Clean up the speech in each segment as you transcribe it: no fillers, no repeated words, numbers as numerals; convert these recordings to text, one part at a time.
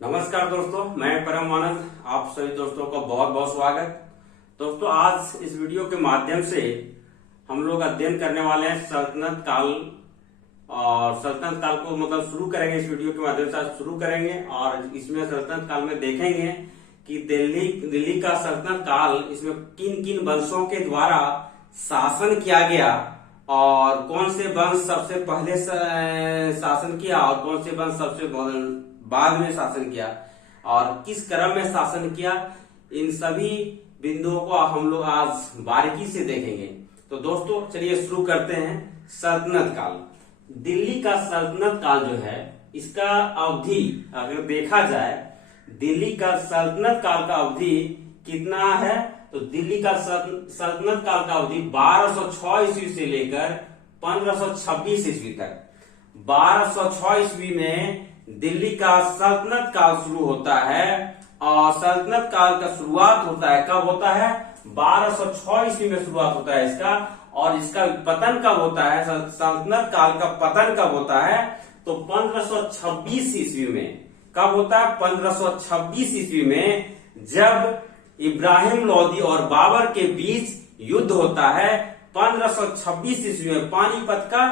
नमस्कार दोस्तों, मैं परम आनंद आप सभी दोस्तों का बहुत बहुत स्वागत। दोस्तों, आज इस वीडियो के माध्यम से हम लोग अध्ययन करने वाले हैं सल्तनत काल। और सल्तनत काल को मतलब शुरू करेंगे, इस वीडियो के माध्यम से आज शुरू करेंगे। और इसमें सल्तनत काल में देखेंगे कि दिल्ली का सल्तनत काल, इसमें किन किन वंशों के द्वारा शासन किया गया और कौन से वंश सबसे पहले शासन किया और कौन से वंश सबसे बाद में शासन किया और किस क्रम में शासन किया, इन सभी बिंदुओं को हम लोग आज बारीकी से देखेंगे। तो दोस्तों चलिए शुरू करते हैं। सल्तनत काल, दिल्ली का सल्तनत काल जो है, इसका अवधि अगर देखा जाए, दिल्ली का सल्तनत काल का अवधि कितना है, तो दिल्ली का सल्तनत काल का अवधि 1206 ईस्वी से लेकर 1526 ईस्वी तक। 1206 ईस्वी में दिल्ली का सल्तनत काल शुरू होता है और सल्तनत काल का शुरुआत होता है, कब होता है? 1206 ईस्वी में शुरुआत होता है इसका। और इसका पतन कब होता है? सल्तनत काल का पतन कब होता है? तो 1526 ईस्वी में। कब होता है? 1526 ईस्वी में, जब इब्राहिम लोदी और बाबर के बीच युद्ध होता है। 1526 ईस्वी में पानीपत का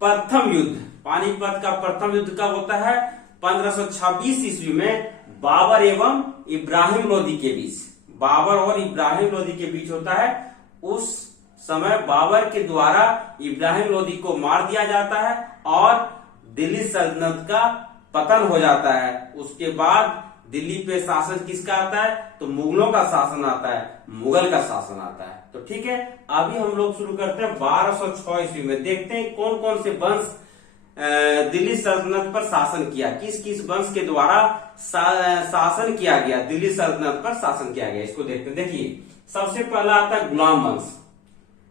प्रथम युद्ध, पानीपत का प्रथम युद्ध कब होता है? 1526 ईस्वी में बाबर एवं इब्राहिम लोदी के बीच, बाबर और इब्राहिम लोदी के बीच होता है। उस समय बाबर के द्वारा इब्राहिम लोदी को मार दिया जाता है और दिल्ली सल्तनत का पतन हो जाता है। उसके बाद दिल्ली पे शासन किसका आता है? तो मुगलों का शासन आता है, मुगल का शासन आता है। तो ठीक है, अभी हम लोग शुरू करते हैं 1206 ईस्वी में। देखते हैं कौन कौन से वंश दिल्ली सल्तनत पर शासन किया, किस किस वंश के द्वारा शासन किया गया, दिल्ली सल्तनत पर शासन किया गया, इसको देखते हैं। देखिए, सबसे पहला आता है गुलाम वंश।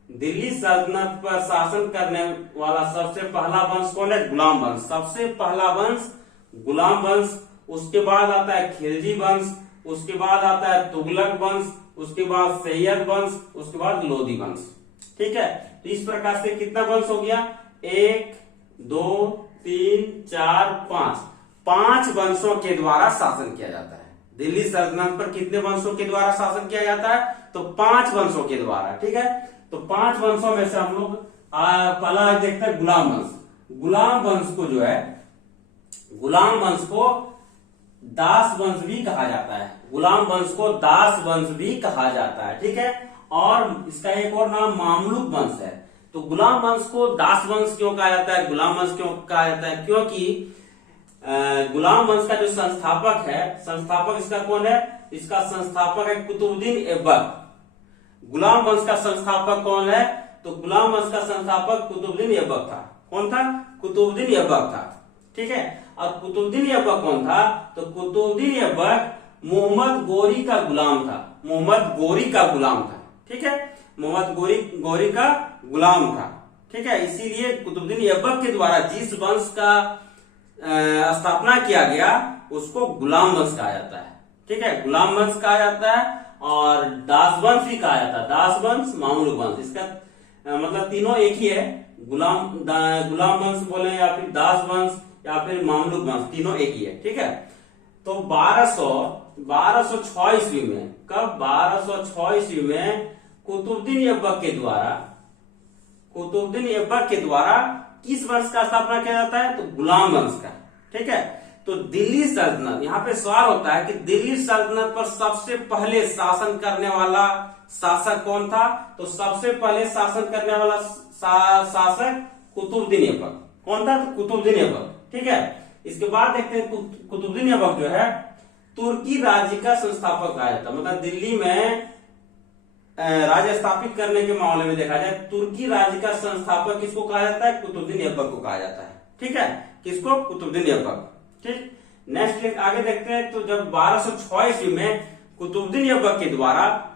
दिल्ली सल्तनत पर शासन करने वाला सबसे पहला वंश कौन है? गुलाम वंश। सबसे पहला वंश गुलाम वंश। उसके बाद आता है खिलजी वंश, उसके बाद आता है तुगलक वंश, उसके बाद सैयद वंश, उसके बाद लोदी वंश। ठीक है, तो इस प्रकार से कितना वंश हो गया? 1 2 3 4 5, 5 वंशों के द्वारा शासन किया जाता है। दिल्ली सल्तनत पर कितने वंशों के द्वारा शासन किया जाता है? तो 5 वंशों के द्वारा। ठीक है, तो 5 वंशों में से हम लोग पहला देखते हैं गुलाम वंश। गुलाम वंश को जो है, गुलाम वंश को दास वंश भी कहा जाता है। गुलाम वंश को दास वंश भी कहा जाता है। ठीक है, और इसका एक और नाम मामलुक वंश है। तो गुलाम वंश को दास वंश क्यों कहा जाता है, गुलाम वंश क्यों कहा जाता है? क्योंकि गुलाम वंश का जो संस्थापक है, संस्थापक इसका कौन है? इसका संस्थापक है कुतुबुद्दीन ऐबक। गुलाम वंश का संस्थापक कौन है? तो गुलाम वंश का संस्थापक कुतुबुद्दीन ऐबक था। कौन था? कुतुबुद्दीन ऐबक था। ठीक है, और कुतुबुद्दीन ऐबक कौन था? तो कुतुबुद्दीन ऐबक मोहम्मद गोरी का गुलाम था। मोहम्मद गोरी का गुलाम था। ठीक है, मोहम्मद गोरी का गुलाम था। ठीक है, इसीलिए कुतुबुद्दीन ऐबक के द्वारा जिस वंश का स्थापना किया गया उसको गुलाम वंश कहा जाता है। ठीक है, गुलाम वंश कहा जाता है और दास वंश भी कहा जाता है। दास वंश, मामलुक वंश, इसका मतलब तीनों एक ही है। गुलाम वंश बोले या फिर दास वंश या फिर मामलुक वंश, तीनों एक ही है। ठीक है, तो 1206 ईस्वी में, कब? 1206 ईस्वी में कुतुबुद्दीन ऐबक के द्वारा किस वंश का स्थापना किया जाता है? तो गुलाम वंश का। ठीक है, तो दिल्ली सल्तनत, यहाँ पे सवाल होता है कि दिल्ली सल्तनत पर सबसे पहले शासन करने वाला शासक कौन था? तो सबसे पहले शासन करने वाला शासक कुतुबुद्दीन ऐबक। कौन था? तो कुतुबुद्दीन ऐबक। ठीक है, इसके बाद देखते हैं कुतुबुद्दीन ऐबक जो है तुर्की राज्य का संस्थापक कहा जाता है। मतलब दिल्ली में राज्य स्थापित करने के मामले में देखा जाए, तुर्की राज्य का संस्थापक किसको कहा जाता है? कुतुबुद्दीन ऐबक को कहा जाता है। ठीक है, किसको? कुतुबुद्दीन ऐबक। ठीक, नेक्स्ट आगे देखते हैं। तो जब 1206 ईस्वी में कुतुबुद्दीन ऐबक के द्वारा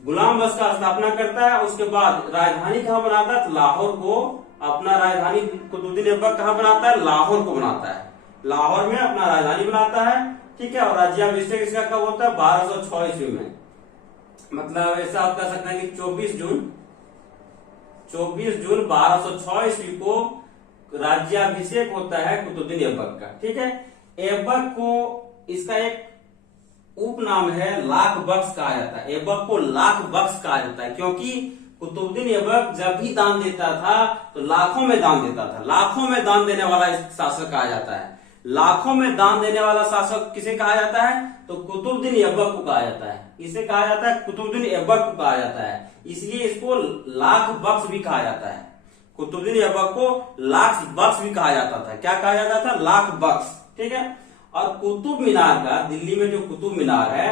गुलाम वंश का स्थापना करता है, उसके बाद राजधानी कहां बनाता है? लाहौर को अपना राजधानी कुतुबुद्दीन ऐबक कहां बनाता है? लाहौर को बनाता है। लाहौर में अपना राजधानी बनाता है। ठीक है, और राज्याभिषेक इसका कब होता है? 1206 ईस्वी में। मतलब ऐसा आप कह सकते हैं कि 24 जून 1206 ईस्वी को राज्याभिषेक होता है कुतुबुद्दीन ऐबक का। ठीक है, ऐबक को इसका एक उपनाम है लाख बख्श कहा जाता है। ऐबक को लाख बख्श कहा जाता है क्योंकि कुतुबुद्दीन ऐबक जब भी दान देता था तो लाखों में दान देता था। लाखों में दान देने वाला शासक कहा जाता है। लाखों में दान देने वाला शासक किसे कहा जाता है? तो कुतुबुद्दीन ऐबक को कहा जाता है। इसे कहा जाता है कुतुबुद्दीन ऐबक को कहा जाता है, इसलिए इसको लाख बख्श भी कहा जाता है। कुतुबुद्दीन ऐबक को लाख बख्श भी कहा जाता था। क्या कहा जाता था? लाख बख्श। ठीक है। और कुतुब मीनार का, दिल्ली में जो कुतुब मीनार है,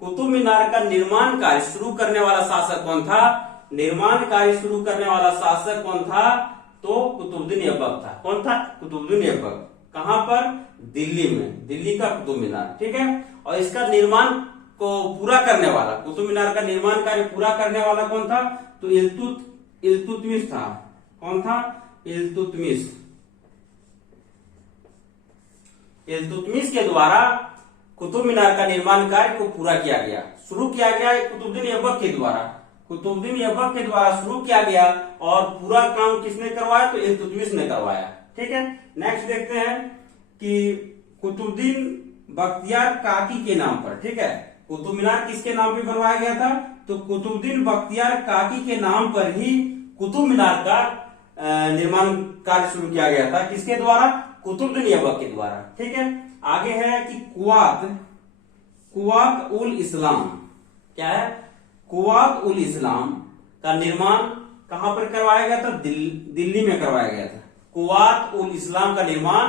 कुतुब मीनार का निर्माण कार्य शुरू करने वाला शासक कौन था? निर्माण कार्य शुरू करने वाला शासक कौन था? तो कुतुबुद्दीन ऐबक था। कौन था? कुतुबुद्दीन ऐबक। कहां पर? दिल्ली में, दिल्ली का कुतुब मीनार। ठीक है। और इसका निर्माण को पूरा करने वाला, कुतुब मीनार का निर्माण कार्य पूरा करने वाला कौन था? तो इल्तुतमिश था। कौन था? इल्तुतमिश। इल्तुतमिश के द्वारा कुतुब मीनार का निर्माण कार्य को पूरा किया गया, शुरू किया गया कुतुबुद्दीन ऐबक के द्वारा। कुतुबुद्दीन ऐबक के द्वारा शुरू किया गया और पूरा काम किसने करवाया? तो इल्तुतमिश ने करवाया। ठीक है। नेक्स्ट देखते हैं कि कुतुबुद्दीन बख्तियार काकी के नाम पर, ठीक है, कुतुब मीनार किसके नाम पे बनवाया गया था? तो कुतुबुद्दीन बख्तियार काकी के नाम पर ही कुतुब मीनार का निर्माण कार्य शुरू किया गया था। किसके द्वारा? कुतुबुद्दीन ऐबक के द्वारा। ठीक है। आगे है कि कुवात उल इस्लाम। क्या है? कुवात उल इस्लाम का निर्माण कहां पर करवाया गया था? दिल्ली में करवाया गया था। कुवात उल इस्लाम का निर्माण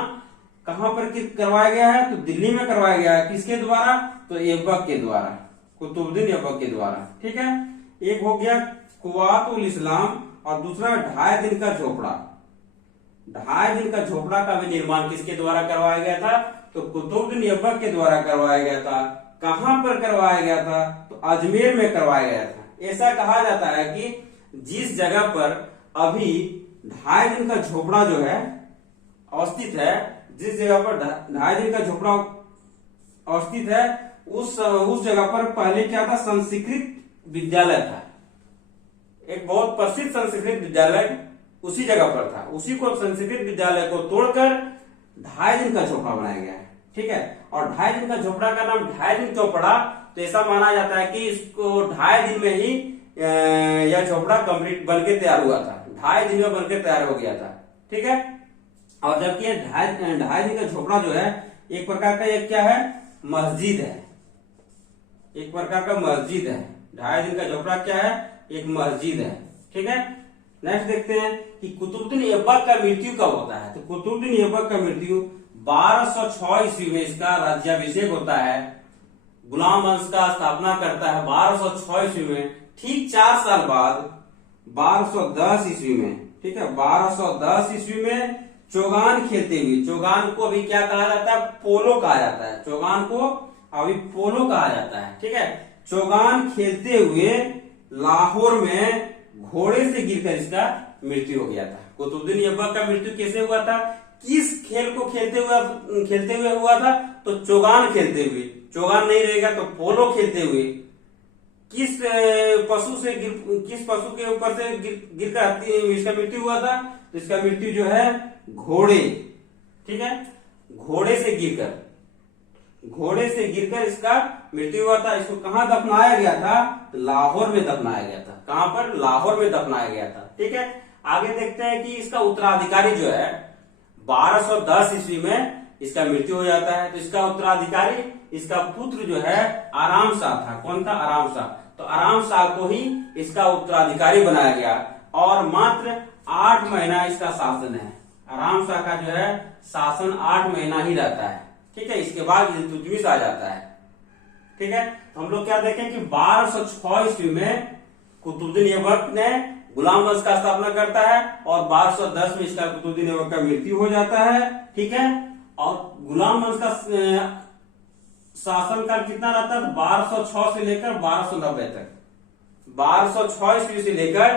कहां पर करवाया गया है? तो दिल्ली में करवाया गया है। किसके द्वारा? तो ऐबक के द्वारा, कुतुबुद्दीन ऐबक के द्वारा। ठीक है। एक हो गया कुवात उल इस्लाम और दूसरा 2.5 दिन का झोपड़ा। 2.5 दिन का झोपड़ा का भी निर्माण किसके द्वारा करवाया गया था? तो कुतुबुद्दीन ऐबक के द्वारा करवाया गया था। कहां पर करवाया गया था? तो अजमेर में करवाया गया था। ऐसा कहा जाता है कि जिस जगह पर अभी 2.5 दिन का झोपड़ा जो है अवस्थित है, जिस जगह पर 2.5 दिन का झोपड़ा अवस्थित है, उस जगह पर पहले क्या था? संस्कृत विद्यालय था। एक बहुत प्रसिद्ध संस्कृत विद्यालय उसी जगह पर था। उसी को, संस्कृत विद्यालय को तोड़कर 2.5 दिन का झोपड़ा बनाया गया है। ठीक है। और 2.5 दिन का झोपड़ा का नाम 2.5 दिन क्यों पड़ा? तो ऐसा माना जाता है कि इसको 2.5 दिन में ही यह झोपड़ा कंप्लीट बनके तैयार हुआ था। 2.5 दिन में बनके तैयार हो गया था। ठीक है। और जबकि 2.5 दिन का झोपड़ा जो है एक प्रकार का, एक क्या है? मस्जिद है। एक प्रकार का मस्जिद है। 2.5 दिन का झोपड़ा क्या है? एक मस्जिद है। ठीक है। नेक्स्ट देखते हैं कि कुतुबुद्दीन ऐबक का मृत्यु कब होता है? तो कुतुबुद्दीन ऐबक का मृत्यु 1206 ईस्वी में इसका राज्याभिषेक होता है। गुलाम वंश का स्थापना करता है 1206 ईस्वी में। ठीक 4 साल बाद 1210 ईस्वी में, ठीक है, 1210 ईस्वी में चौगान खेलते हुए, चौगान को अभी क्या कहा जाता है? पोलो कहा जाता है। चौगान को अभी पोलो कहा जाता है। ठीक है। चौगान खेलते हुए लाहौर में घोड़े से गिरकर इसका मृत्यु हो गया था। कुतुबुद्दीन ऐबक का मृत्यु कैसे हुआ था? किस खेल को खेलते हुए हुआ था? तो चौगान खेलते हुए। चौगान नहीं रहेगा तो पोलो खेलते हुए। किस पशु के ऊपर से गिरकर इसका मृत्यु हुआ था? तो इसका मृत्यु जो है घोड़े, ठीक है, घोड़े से गिरकर इसका मृत्यु हुआ था। इसको कहां दफनाया गया था? तो लाहौर में दफनाया गया था। कहां पर? लाहौर में दफनाया गया था। ठीक है। आगे देखते हैं कि इसका उत्तराधिकारी जो है 1210 ईस्वी में इसका मृत्यु हो जाता है। तो इसका उत्तराधिकारी, इसका पुत्र जो है आराम शाह था। कौन था? आराम शाह। तो आराम शाह को ही इसका उत्तराधिकारी बनाया गया और मात्र 8 महीना इसका शासन है। आराम शाह का जो है शासन 8 महीना ही रहता है। ठीक है। इसके बाद इल्तुतमिश आ जाता है। ठीक है। तो हम लोग क्या देखें कि 1206 ईस्वी में कुतुबुद्दीन ऐबक ने गुलाम वंश का स्थापना करता है और 1210 में इसका कुतुबुद्दीन ऐबक का मृत्यु हो जाता है। ठीक है। और गुलाम वंश का शासनकाल कितना रहता है? 1206 से लेकर 1290 तक। 1206 ईस्वी से लेकर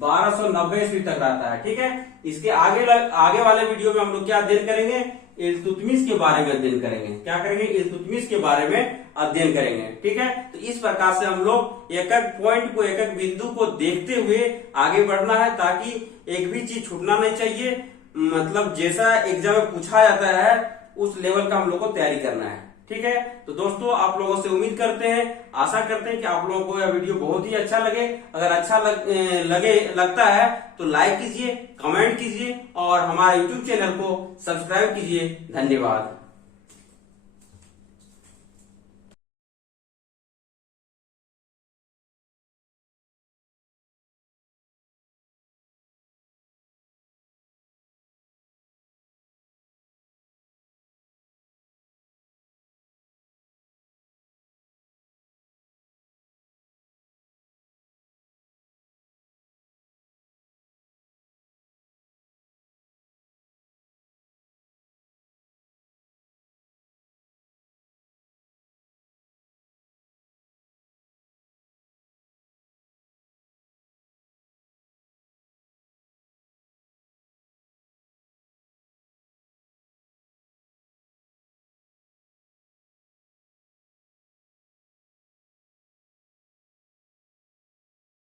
1290 ईस्वी तक रहता है। ठीक है। इसके आगे वाले वीडियो में हम लोग क्या अध्ययन करेंगे? इल्तुतमिश के बारे में अध्ययन करेंगे। क्या करेंगे? इल्तुतमिश के बारे में अध्ययन करेंगे। ठीक है। तो इस प्रकार से हम लोग एक एक पॉइंट को, एक एक बिंदु को देखते हुए आगे बढ़ना है ताकि एक भी चीज छूटना नहीं चाहिए। मतलब जैसा एग्जाम में पूछा जाता है उस लेवल का हम लोग को तैयारी करना है। ठीक है, तो दोस्तों आप लोगों से उम्मीद करते हैं, आशा करते हैं कि आप लोगों को यह वीडियो बहुत ही अच्छा लगे। अगर अच्छा लगता है तो लाइक कीजिए, कमेंट कीजिए और हमारे यूट्यूब चैनल को सब्सक्राइब कीजिए। धन्यवाद।